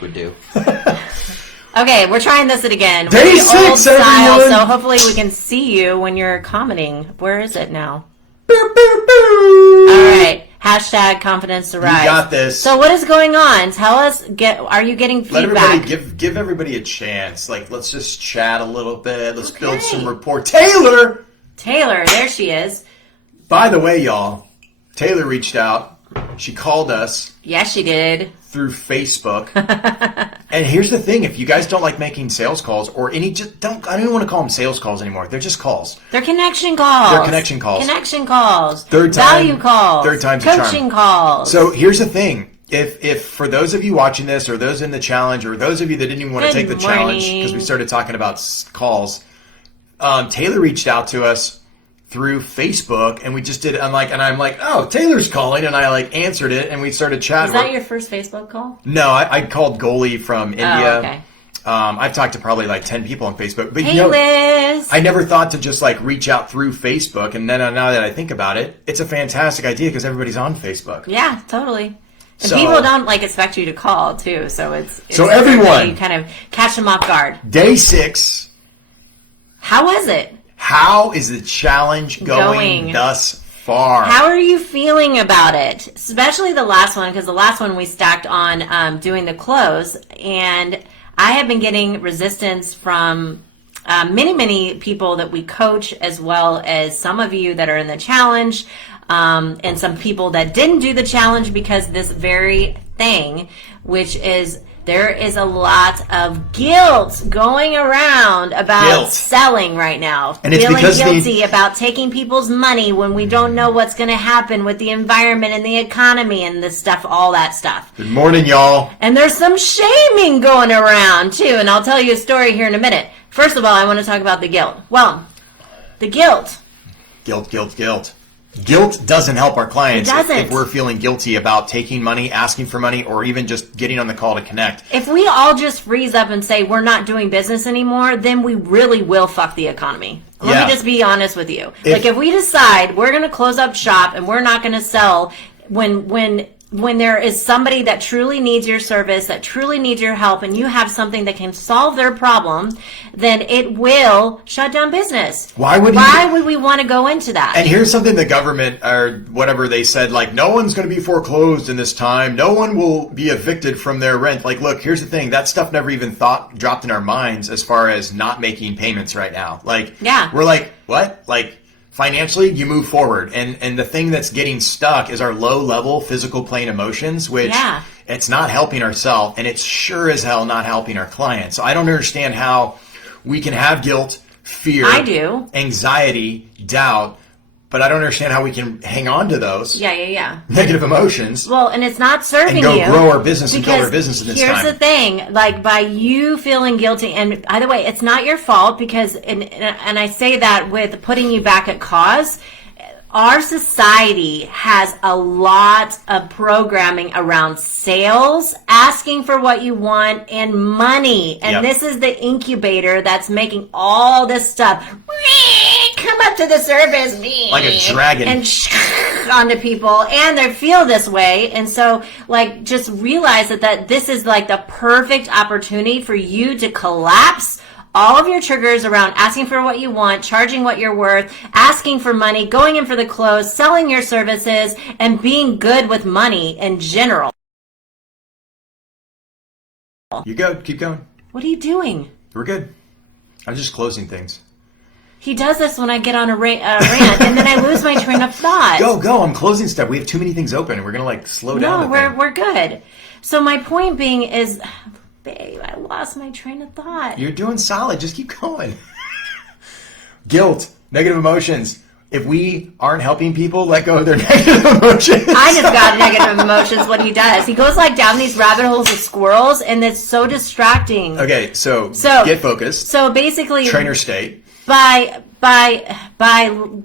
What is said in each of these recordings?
would do. Okay, we're trying this again. Day 6, everyone! So hopefully we can see you when you're commenting. Where is it now? Boop, boop, boop. All right. Hashtag confidence to rise. You got this. So what is going on? Tell us. Are you getting feedback? Give everybody a chance. Like, let's just chat a little bit. Let's build some rapport. Taylor, there she is. By the way, y'all, Taylor reached out. She called us. Yes, she did. Through Facebook. And here's the thing: if you guys don't like making sales calls or I don't even want to call them sales calls anymore. They're just calls. They're connection calls. Connection calls. Third time. Value calls. Third time's a charm. Coaching calls. So here's the thing: if for those of you watching this, or those in the challenge, or those of you that didn't even want to take the challenge because we started talking about calls, Taylor reached out to us through Facebook, and we just did. I'm like, oh, Taylor's calling, and I answered it, and we started chatting. Was that your first Facebook call? No, I called Goalie from India. Oh, okay. I've talked to probably 10 people on Facebook, but hey, Liz. I never thought to just reach out through Facebook, and then now that I think about it, it's a fantastic idea because everybody's on Facebook. Yeah, totally. And people don't expect you to call too, so it's so everyone you kind of catch them off guard. Day 6. How was it? How is the challenge going thus far? How are you feeling about it? Especially the last one, because the last one we stacked on doing the close, and I have been getting resistance from many people that we coach, as well as some of you that are in the challenge, and some people that didn't do the challenge because this very thing, which is there is a lot of guilt going around about selling right now. And it's feeling guilty about taking people's money when we don't know what's going to happen with the environment and the economy and this stuff, all that stuff. Good morning, y'all. And there's some shaming going around too, and I'll tell you a story here in a minute. First of all, I want to talk about the guilt. Well, the guilt. Guilt. Guilt doesn't help our clients if we're feeling guilty about taking money, asking for money, or even just getting on the call to connect. If we all just freeze up and say we're not doing business anymore, then we really will fuck the economy. Let me just be honest with you. If we decide we're going to close up shop and we're not going to sell when there is somebody that truly needs your service, that truly needs your help, and you have something that can solve their problem, then it will shut down business. Why would we want to go into that? And here's something the government or whatever they said, no one's going to be foreclosed in this time. No one will be evicted from their rent. Look, here's the thing. That stuff never even dropped in our minds as far as not making payments right now. We're like, what? Financially, you move forward, and the thing that's getting stuck is our low-level physical plane emotions, which it's not helping ourselves, and it's sure as hell not helping our clients. So I don't understand how we can have guilt, fear, anxiety, doubt, but I don't understand how we can hang on to those negative emotions. Well, and it's not serving you. And go grow our business and build our business in this time. Here's the thing, by you feeling guilty, and by the way, it's not your fault because, and I say that with putting you back at cause, our society has a lot of programming around sales, asking for what you want, and money. And this is the incubator that's making all this stuff come up to the surface like a dragon and onto people, and they feel this way. And so just realize that this is the perfect opportunity for you to collapse all of your triggers around asking for what you want, charging what you're worth, asking for money, going in for the close, selling your services, and being good with money in general. You go. Keep going. What are you doing? We're good. I'm just closing things. He does this when I get on a rant, and then I lose my train of thought. Go. I'm closing stuff. We have too many things open, and we're going to slow down. No, we're good. So my point being is... Babe, I lost my train of thought. You're doing solid. Just keep going. Guilt, negative emotions. If we aren't helping people let go of their negative emotions. I just got negative emotions, what he does. He goes down these rabbit holes of squirrels, and it's so distracting. Okay, so get focused. So basically... Trainer state. By by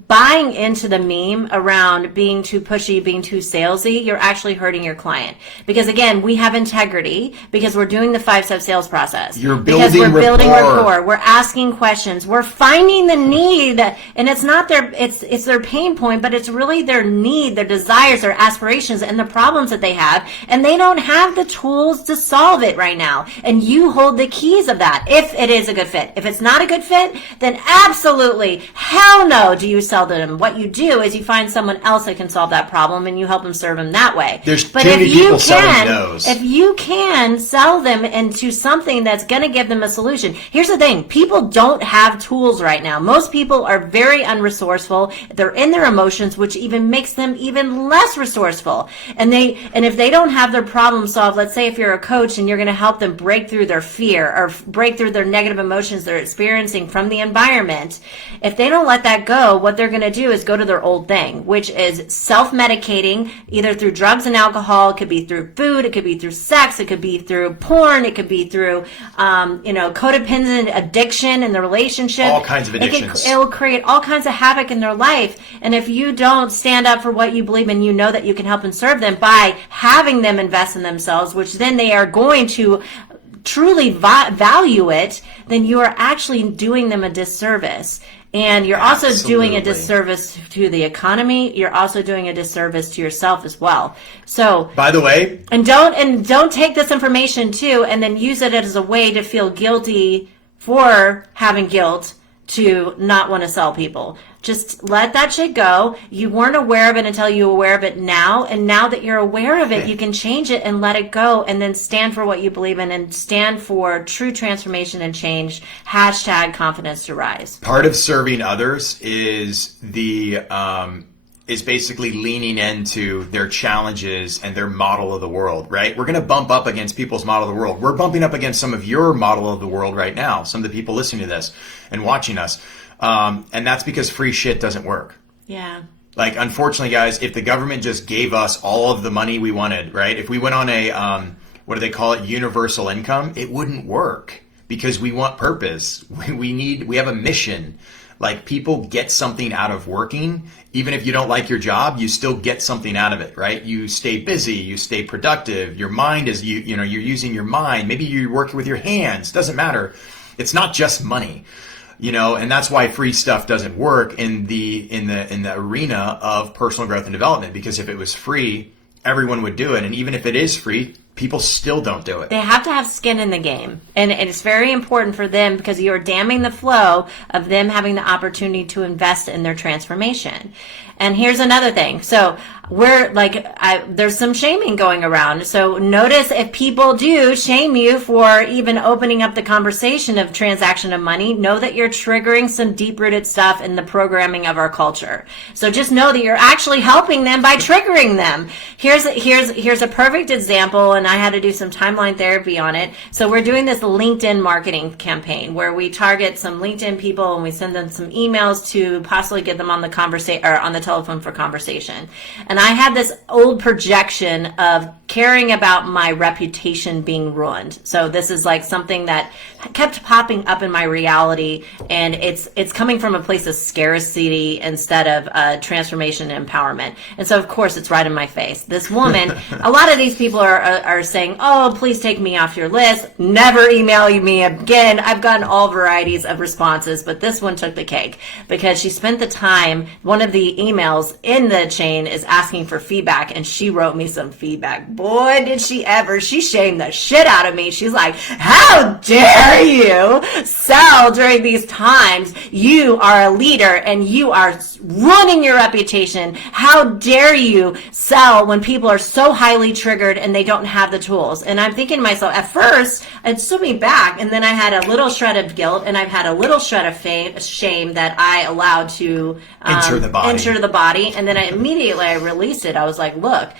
buying into the meme around being too pushy, being too salesy, you're actually hurting your client. Because again, we have integrity because we're doing the 5-step sales process. You're because building we're building rapport. rapport. We're asking questions. We're finding the need, and it's not it's their pain point, but it's really their need, their desires, their aspirations, and the problems that they have, and they don't have the tools to solve it right now. And you hold the keys of that. If it is a good fit, if it's not a good fit, then absolutely. Hell no do you sell to them. What you do is you find someone else that can solve that problem and you help them serve them that way. But too many people selling no's. If you can sell them into something that's going to give them a solution. Here's the thing. People don't have tools right now. Most people are very unresourceful. They're in their emotions, which even makes them even less resourceful. And if they don't have their problem solved, let's say if you're a coach and you're going to help them break through their fear or break through their negative emotions they're experiencing from the environment, if they don't let that go, what they're going to do is go to their old thing, which is self-medicating, either through drugs and alcohol. It could be through food. It could be through sex. It could be through porn. It could be through, codependent addiction in the relationship. All kinds of addictions. It will create all kinds of havoc in their life. And if you don't stand up for what you believe in, you know that you can help and serve them by having them invest in themselves, which then they are going to truly value it, then you are actually doing them a disservice. And you're also doing a disservice to the economy. You're also doing a disservice to yourself as well. So, by the way, and don't take this information too and then use it as a way to feel guilty for having guilt to not want to sell people. Just let that shit go. You weren't aware of it until you're aware of it now. And now that you're aware of it, you can change it and let it go and then stand for what you believe in and stand for true transformation and change. # confidence to rise. Part of serving others is is basically leaning into their challenges and their model of the world, right? We're going to bump up against people's model of the world. We're bumping up against some of your model of the world right now, some of the people listening to this and watching us. And that's because free shit doesn't work. Yeah. Like, unfortunately, guys, if the government just gave us all of the money we wanted, right? If we went on a, what do they call it? Universal income, it wouldn't work because we want purpose. We have a mission. Like, people get something out of working. Even if you don't like your job, you still get something out of it, right? You stay busy, you stay productive. Your mind is, you're using your mind. Maybe you're working with your hands. Doesn't matter. It's not just money, and that's why free stuff doesn't work in the arena of personal growth and development. Because if it was free, everyone would do it. And even if it is free, people still don't do it. They have to have skin in the game. And it's very important for them because you're damming the flow of them having the opportunity to invest in their transformation. And here's another thing. So there's some shaming going around. So notice if people do shame you for even opening up the conversation of transaction of money, know that you're triggering some deep-rooted stuff in the programming of our culture. So just know that you're actually helping them by triggering them. Here's a perfect example, and I had to do some timeline therapy on it. So we're doing this LinkedIn marketing campaign where we target some LinkedIn people and we send them some emails to possibly get them on the conversation or on the telephone for conversation. And I had this old projection of caring about my reputation being ruined. So this is like something that kept popping up in my reality, and it's coming from a place of scarcity instead of transformation and empowerment. And so of course it's right in my face. This woman, a lot of these people are saying, "Oh, please take me off your list. Never email me again." I've gotten all varieties of responses, but this one took the cake because she spent the time. One of the emails in the chain is asking for feedback, and she wrote me some feedback. Boy, did she ever. She shamed the shit out of me. She's like, "How dare you sell during these times? You are a leader and you are ruining your reputation. How dare you sell when people are so highly triggered and they don't have the tools?" And I'm thinking to myself, at first, it stood me back, and then I had a little shred of guilt, and I've had a little shred of shame that I allowed to enter the body, and then I immediately released it. I was like, look,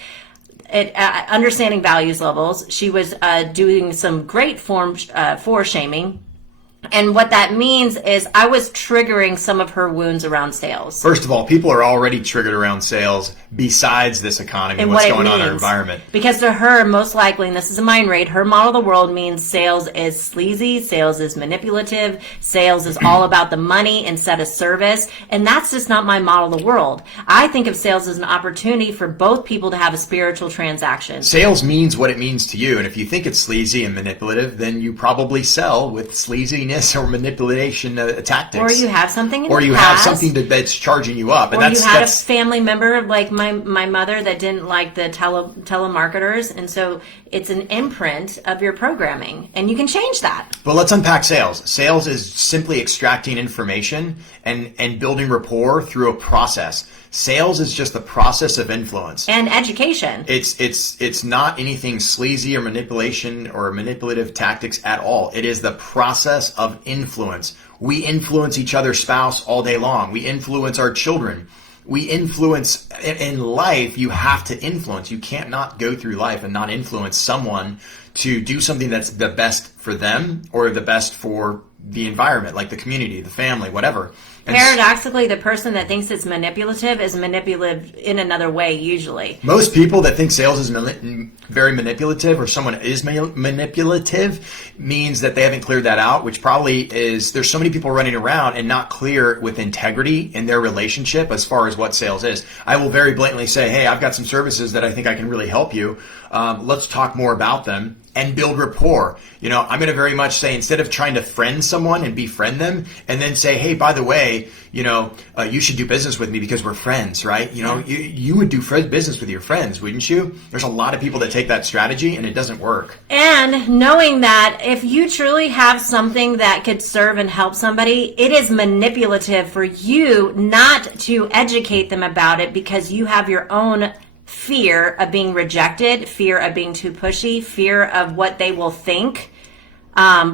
understanding values levels. She was doing some great form for shaming. And what that means is I was triggering some of her wounds around sales. First of all, people are already triggered around sales besides this economy and what's going on in our environment. Because to her, most likely, and this is a mind read, her model of the world means sales is sleazy, sales is manipulative, sales is all about the money instead of service. And that's just not my model of the world. I think of sales as an opportunity for both people to have a spiritual transaction. Sales means what it means to you. And if you think it's sleazy and manipulative, then you probably sell with sleaziness or manipulation tactics. Or you have something in or the you past, have something that's charging you up. And or you had a family member like my mother that didn't like the telemarketers. And so it's an imprint of your programming. And you can change that. But let's unpack sales. Sales is simply extracting information and building rapport through a process. Sales is just the process of influence. And education. It's not anything sleazy or manipulation or manipulative tactics at all. It is the process of influence. We influence each other's spouse all day long. We influence our children. We influence in life. You have to influence. You can't not go through life and not influence someone to do something that's the best for them or the best for the environment, like the community, the family, whatever. And paradoxically, the person that thinks it's manipulative is manipulative in another way, usually. Most people that think sales is very manipulative or someone is manipulative means that they haven't cleared that out, which probably is there's so many people running around and not clear with integrity in their relationship as far as what sales is. I will very blatantly say, hey, I've got some services that I think I can really help you. Let's talk more about them and build rapport. You know, I'm going to very much say instead of trying to friend someone and befriend them and then say, hey, by the way, you know, you should do business with me because we're friends, right? You know, you would do business with your friends, wouldn't you? There's a lot of people that take that strategy and it doesn't work. And knowing that if you truly have something that could serve and help somebody, it is manipulative for you not to educate them about it because you have your own fear of being rejected, fear of being too pushy, fear of what they will think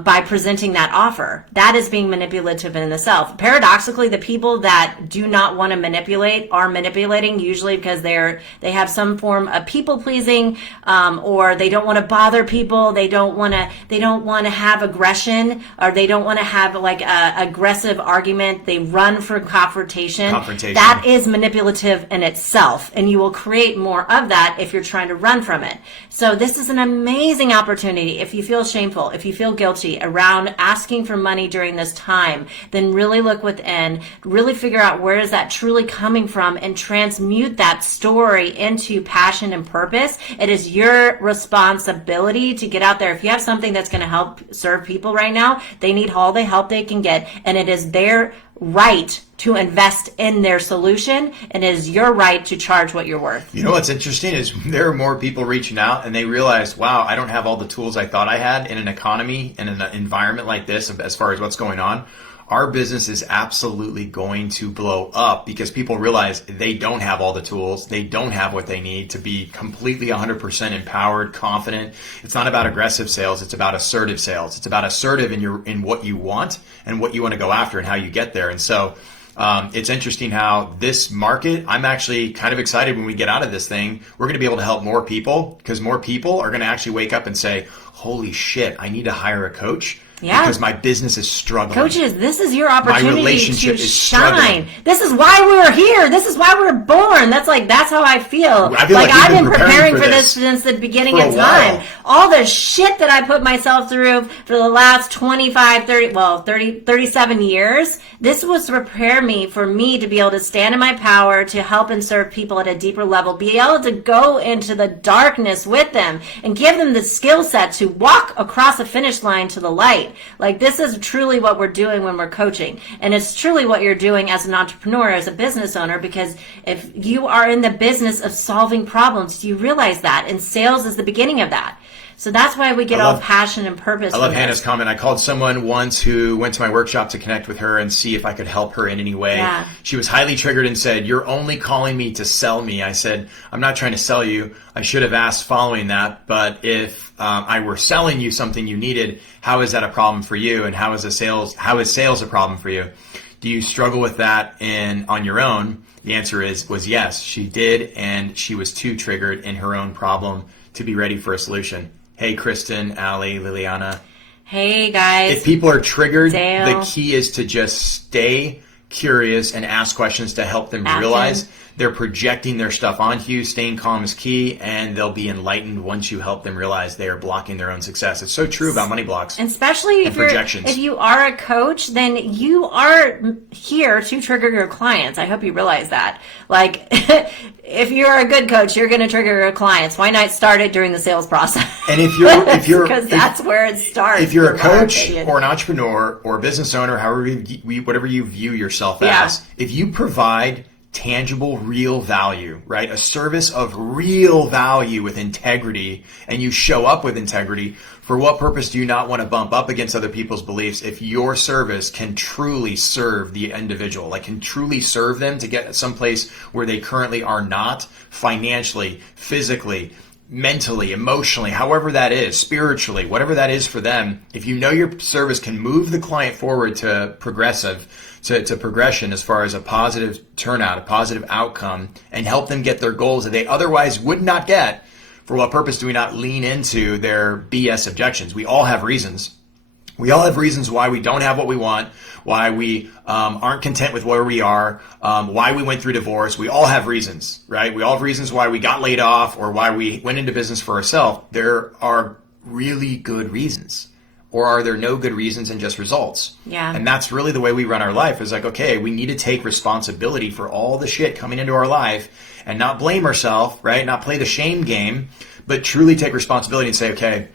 by presenting that offer. That is being manipulative in itself. Paradoxically, the people that do not want to manipulate are manipulating usually because they have some form of people pleasing, or they don't want to bother people. They don't want to have aggression, or they don't want to have like a aggressive argument. They run for confrontation. That is manipulative in itself, and you will create more of that if you're trying to run from it. So this is an amazing opportunity. If you feel shameful, if you feel guilty around asking for money during this time, then really look within, really figure out where is that truly coming from and transmute that story into passion and purpose. It is your responsibility to get out there. If you have something that's going to help serve people right now, they need all the help they can get, and it is their right to invest in their solution, and it is your right to charge what you're worth. You know what's interesting is there are more people reaching out and they realize, wow, I don't have all the tools I thought I had in an economy, in an environment like this as far as what's going on. Our business is absolutely going to blow up because people realize they don't have all the tools. They don't have what they need to be completely 100% empowered, confident. It's not about aggressive sales. It's about assertive sales. It's about assertive in what you want and what you want to go after and how you get there. And so it's interesting how this market, I'm actually kind of excited when we get out of this thing, we're going to be able to help more people because more people are going to actually wake up and say, holy shit, I need to hire a coach. Yeah. Because my business is struggling. Coaches, this is your opportunity my relationship to is shine. Struggling. This is why we were here. This is why we were born. That's how I feel. I feel like I've been preparing for this since the beginning of time. All the shit that I put myself through for the last 37 years, this was to prepare me for me to be able to stand in my power, to help and serve people at a deeper level, be able to go into the darkness with them and give them the skill set to walk across a finish line to the light. Like, this is truly what we're doing when we're coaching. And it's truly what you're doing as an entrepreneur, as a business owner, because if you are in the business of solving problems, do you realize that? And sales is the beginning of that. So that's why we get all passion and purpose. I love Hannah's comment. I called someone once who went to my workshop to connect with her and see if I could help her in any way. Yeah. She was highly triggered and said, you're only calling me to sell me. I said, I'm not trying to sell you. I should have asked following that. But if I were selling you something you needed, how is that a problem for you? And how is sales a problem for you? Do you struggle with that on your own? The answer was yes, she did. And she was too triggered in her own problem to be ready for a solution. Hey, Kristen, Allie, Liliana. Hey guys. If people are triggered, Dale. the key is to just stay curious and ask questions to help them realize they're projecting their stuff onto you. Staying calm is key, and they'll be enlightened once you help them realize they are blocking their own success. It's so true about money blocks. And especially if you are a coach, then you are here to trigger your clients. I hope you realize that. Like, if you're a good coach, you're going to trigger your clients. Why not start it during the sales process? And if you're because that's where it starts. If you're a coach or an entrepreneur or a business owner, whatever you view yourself as, if you provide tangible, real value, right? A service of real value with integrity, and you show up with integrity, for what purpose do you not want to bump up against other people's beliefs if your service can truly serve the individual, like can truly serve them to get someplace where they currently are not, financially, physically, mentally, emotionally, however that is, spiritually, whatever that is for them. If you know your service can move the client forward to progression as far as a positive turnout, a positive outcome, and help them get their goals that they otherwise would not get, for what purpose do we not lean into their BS objections? We all have reasons. We all have reasons why we don't have what we want, why we aren't content with where we are, why we went through divorce. We all have reasons, right? We all have reasons why we got laid off or why we went into business for ourselves. There are really good reasons. Or are there no good reasons and just results? Yeah. And that's really the way we run our life, is like, okay, we need to take responsibility for all the shit coming into our life and not blame ourselves, right? Not play the shame game, but truly take responsibility and say, okay,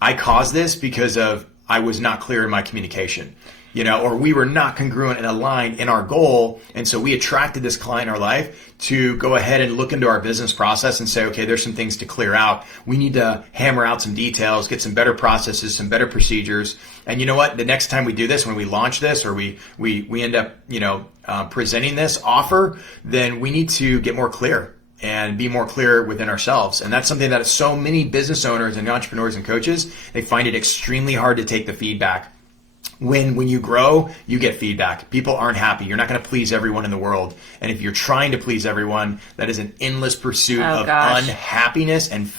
I caused this because of I was not clear in my communication, or we were not congruent and aligned in our goal. And so we attracted this client in our life to go ahead and look into our business process and say, okay, there's some things to clear out. We need to hammer out some details, get some better processes, some better procedures. And you know what? The next time we do this, when we launch this or we end up, presenting this offer, then we need to get more clear and be more clear within ourselves. And that's something that so many business owners and entrepreneurs and coaches, they find it extremely hard to take the feedback. When you grow, you get feedback. People aren't happy. You're not going to please everyone in the world. And if you're trying to please everyone, that is an endless pursuit of unhappiness and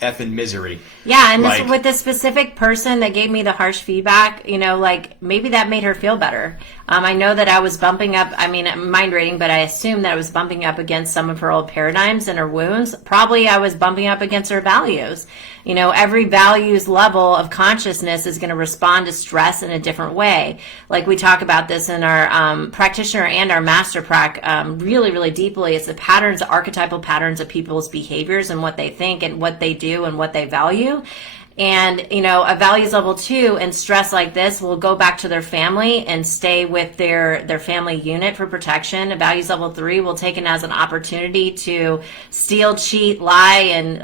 effing misery. Yeah, and with this specific person that gave me the harsh feedback, maybe that made her feel better. I know that I was bumping up, mind reading, but I assumed that I was bumping up against some of her old paradigms and her wounds. Probably I was bumping up against her values. Every values level of consciousness is going to respond to stress in a different way. Like we talk about this in our practitioner and our master prac really, really deeply. It's the archetypal patterns of people's behaviors and what they think and what they do and what they value. And, a values level 2 and stress like this will go back to their family and stay with their family unit for protection. A values level 3 will take it as an opportunity to steal, cheat, lie, and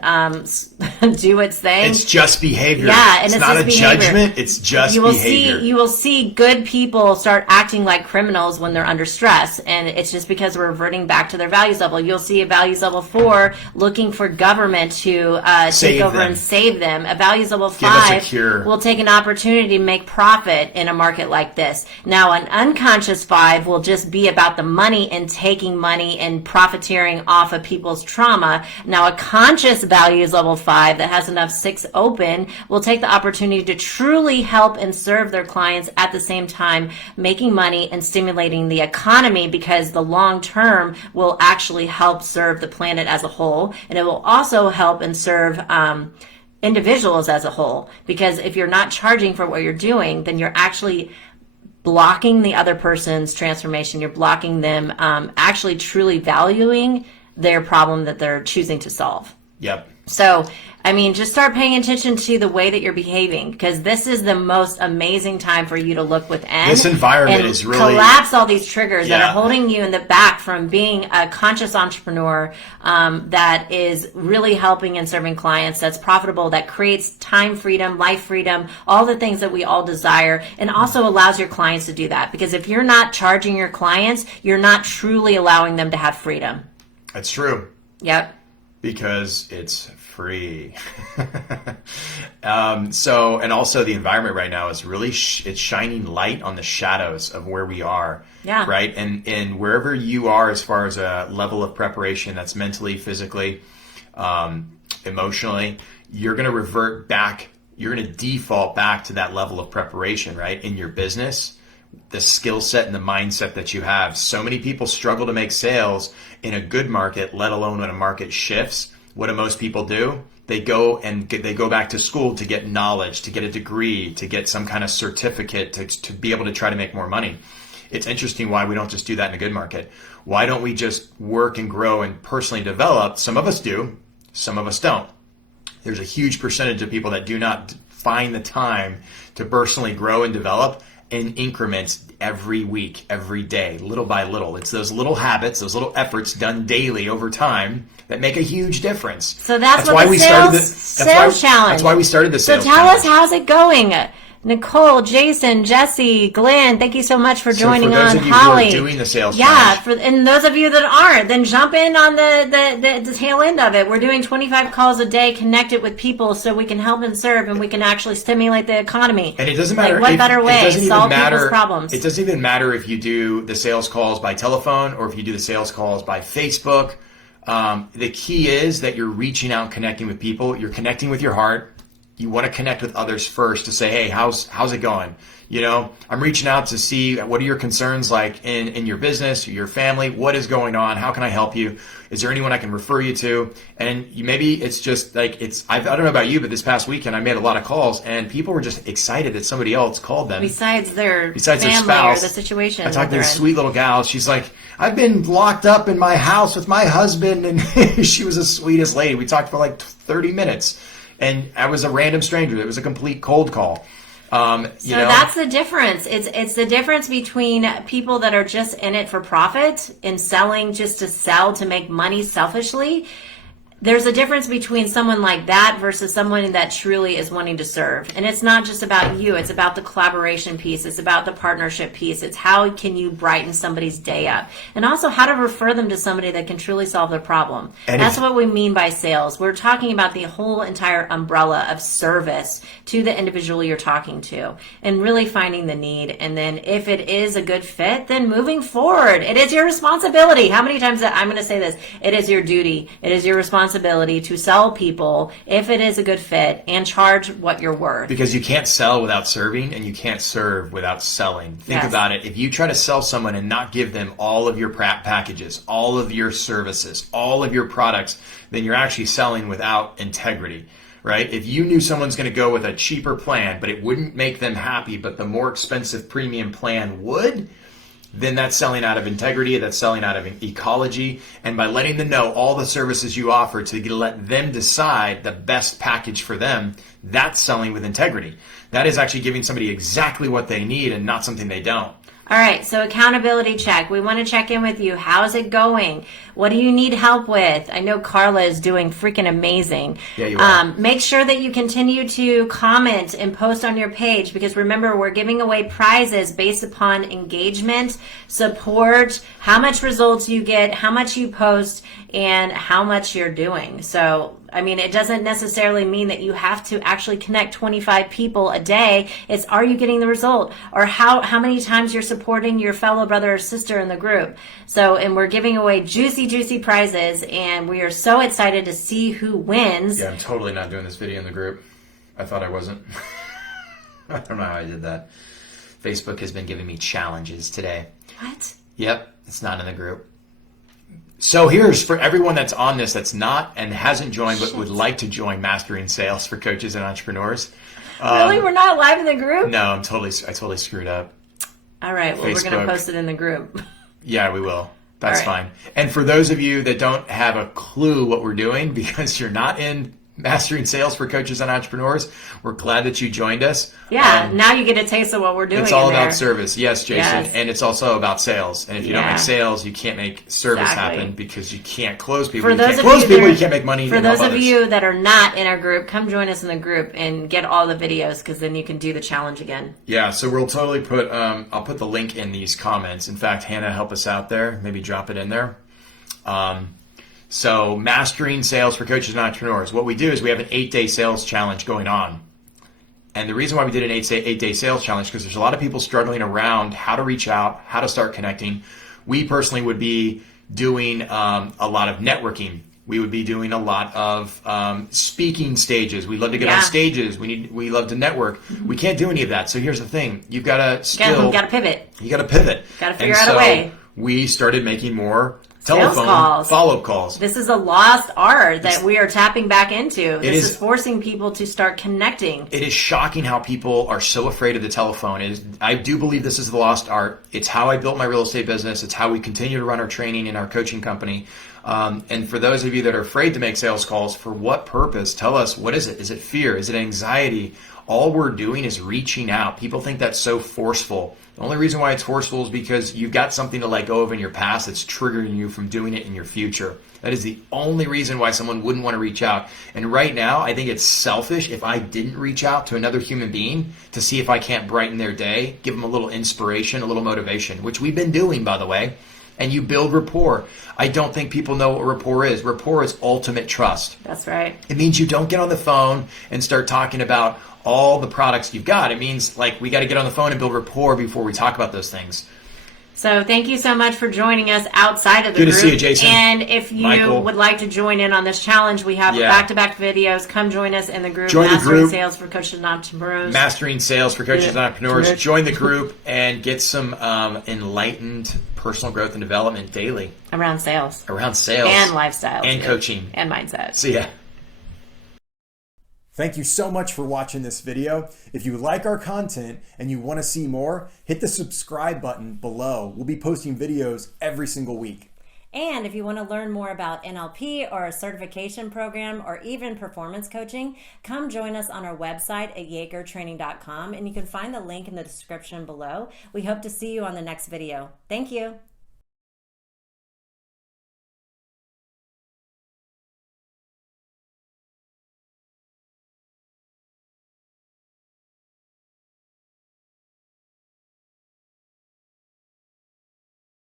do its thing. It's just behavior. Yeah, and it's not a judgment. It's just behavior. You will see good people start acting like criminals when they're under stress, and it's just because we're reverting back to their values level. You'll see a values level 4 looking for government to take over and save them. A values level 5 will take an opportunity to make profit in a market like this. Now, an unconscious 5 will just be about the money and taking money and profiteering off of people's trauma. Now, a conscious values level 5 that has enough 6 open will take the opportunity to truly help and serve their clients at the same time, making money and stimulating the economy, because the long term will actually help serve the planet as a whole, and it will also help and serve individuals as a whole, because if you're not charging for what you're doing, then you're actually blocking the other person's transformation. You're blocking them actually truly valuing their problem that they're choosing to solve. Yep. So, just start paying attention to the way that you're behaving, because this is the most amazing time for you to look within. This environment is really... collapse all these triggers that are holding you in the back from being a conscious entrepreneur that is really helping and serving clients, that's profitable, that creates time freedom, life freedom, all the things that we all desire, and also allows your clients to do that. Because if you're not charging your clients, you're not truly allowing them to have freedom. That's true. Yep. Because it's free. And also the environment right now is really, it's shining light on the shadows of where we are. Yeah. Right. And wherever you are, as far as a level of preparation, that's mentally, physically, emotionally, you're going to revert back you're going to default back to that level of preparation, right? In your business, the skill set and the mindset that you have. So many people struggle to make sales in a good market, let alone when a market shifts. What do most people do? They go back to school to get knowledge, to get a degree, to get some kind of certificate, to be able to try to make more money. It's interesting why we don't just do that in a good market. Why don't we just work and grow and personally develop? Some of us do, some of us don't. There's a huge percentage of people that do not find the time to personally grow and develop in increments every week, every day, little by little. It's those little habits, those little efforts done daily over time that make a huge difference. So that's what the sales challenge. That's why we started the sales challenge. So tell challenge. us, how's it going? Nicole, Jason, Jesse, Glenn, thank you so much for joining on. So for those of you Holly, who are doing the sales challenge. And those of you that aren't, then jump in on the tail end of it. We're doing 25 calls a day connected with people so we can help and serve and we can actually stimulate the economy. And it doesn't matter. Like, what better way to solve people's problems? It doesn't even matter if you do the sales calls by telephone or if you do the sales calls by Facebook. The key is that you're reaching out and connecting with people. You're connecting with your heart. You want to connect with others first to say, hey, how's it going? You know, I'm reaching out to see what are your concerns like in your business, your family, what is going on? How can I help you? Is there anyone I can refer you to? And maybe it's just like, I don't know about you, but this past weekend I made a lot of calls and people were just excited that somebody else called them. Besides their spouse, or the situation. I talked to this sweet little gal. She's like, I've been locked up in my house with my husband, and she was the sweetest lady. We talked for like 30 minutes. And I was a random stranger. It was a complete cold call. That's the difference. It's the difference between people that are just in it for profit and selling just to sell to make money selfishly. There's a difference between someone like that versus someone that truly is wanting to serve. And it's not just about you. It's about the collaboration piece. It's about the partnership piece. It's how can you brighten somebody's day up. And also how to refer them to somebody that can truly solve their problem. And that's what we mean by sales. We're talking about the whole entire umbrella of service to the individual you're talking to and really finding the need. And then if it is a good fit, then moving forward. It is your responsibility. How many times I'm going to say this? It is your duty. It is your responsibility to sell people if it is a good fit and charge what you're worth. Because you can't sell without serving and you can't serve without selling. Think about it. If you try to sell someone and not give them all of your packages, all of your services, all of your products, then you're actually selling without integrity. Right? If you knew someone's going to go with a cheaper plan, but it wouldn't make them happy, but the more expensive premium plan would, then that's selling out of integrity, that's selling out of ecology. And by letting them know all the services you offer to let them decide the best package for them, that's selling with integrity. That is actually giving somebody exactly what they need and not something they don't. All right, so accountability check. We want to check in with you. How's it going? What do you need help with? I know Carla is doing freaking amazing. Yeah, you are. Make sure that you continue to comment and post on your page because remember, we're giving away prizes based upon engagement, support, how much results you get, how much you post, and how much you're doing. So, I mean, it doesn't necessarily mean that you have to actually connect 25 people a day. It's are you getting the result or how many times you're supporting your fellow brother or sister in the group. So, and we're giving away juicy prizes and we are so excited to see who wins. Yeah, I'm totally not doing this video in the group. I thought I wasn't. I don't know how I did that. Facebook has been giving me challenges today. What? Yep, it's not in the group. So here's for everyone that's on this that's not and hasn't joined but would like to join Mastering Sales for Coaches and Entrepreneurs. Really? We're not live in the group? No, I totally screwed up. All right, well, we're going to post it in the group. Yeah, we will. That's fine. And for those of you that don't have a clue what we're doing because you're not in Mastering Sales for Coaches and Entrepreneurs, we're glad that you joined us. Yeah, now you get a taste of what we're doing. It's all about service. Yes, Jason. Yes. And it's also about sales. And if you don't make sales, you can't make service happen because you can't close people. You can't close people, you can't make money. For those of you that are not in our group, come join us in the group and get all the videos because then you can do the challenge again. Yeah, so we'll totally put, I'll put the link in these comments. In fact, Hannah, help us out there. Maybe drop it in there. So Mastering Sales for Coaches and Entrepreneurs. What we do is we have an 8-day sales challenge going on. And the reason why we did an 8-day sales challenge is because there's a lot of people struggling around how to reach out, how to start connecting. We personally would be doing a lot of networking We would be doing a lot of speaking stages. We love to get on stages. We love to network. We can't do any of that. So here's the thing: you've got to got to pivot. You got to pivot. Got to figure out a way. We started making more telephone follow-up calls. This is a lost art that we are tapping back into. This is forcing people to start connecting. It is shocking how people are so afraid of the telephone. I do believe this is the lost art. It's how I built my real estate business. It's how we continue to run our training and our coaching company. And for those of you that are afraid to make sales calls, for what purpose? Tell us, what is it? Is it fear? Is it anxiety? All we're doing is reaching out. People think that's so forceful. The only reason why it's forceful is because you've got something to let go of in your past that's triggering you from doing it in your future. That is the only reason why someone wouldn't want to reach out. And right now, I think it's selfish if I didn't reach out to another human being to see if I can't brighten their day, give them a little inspiration, a little motivation, which we've been doing, by the way. And you build rapport. I don't think people know what rapport is. Rapport is ultimate trust. That's right. It means you don't get on the phone and start talking about all the products you've got. It means like we got to get on the phone and build rapport before we talk about those things. So thank you so much for joining us outside of the group. Good to see you, Jason. And if you would like to join in on this challenge, we have back-to-back videos. Come join us in the group. Mastering Sales for Coaches and Entrepreneurs. Mastering Sales for Coaches and Entrepreneurs. Join the group and get some enlightened personal growth and development daily. Around sales. And lifestyle. And coaching. And mindset. See ya. Thank you so much for watching this video. If you like our content and you want to see more, hit the subscribe button below. We'll be posting videos every single week. And if you want to learn more about NLP or a certification program or even performance coaching, come join us on our website at yagertraining.com, and you can find the link in the description below. We hope to see you on the next video. Thank you.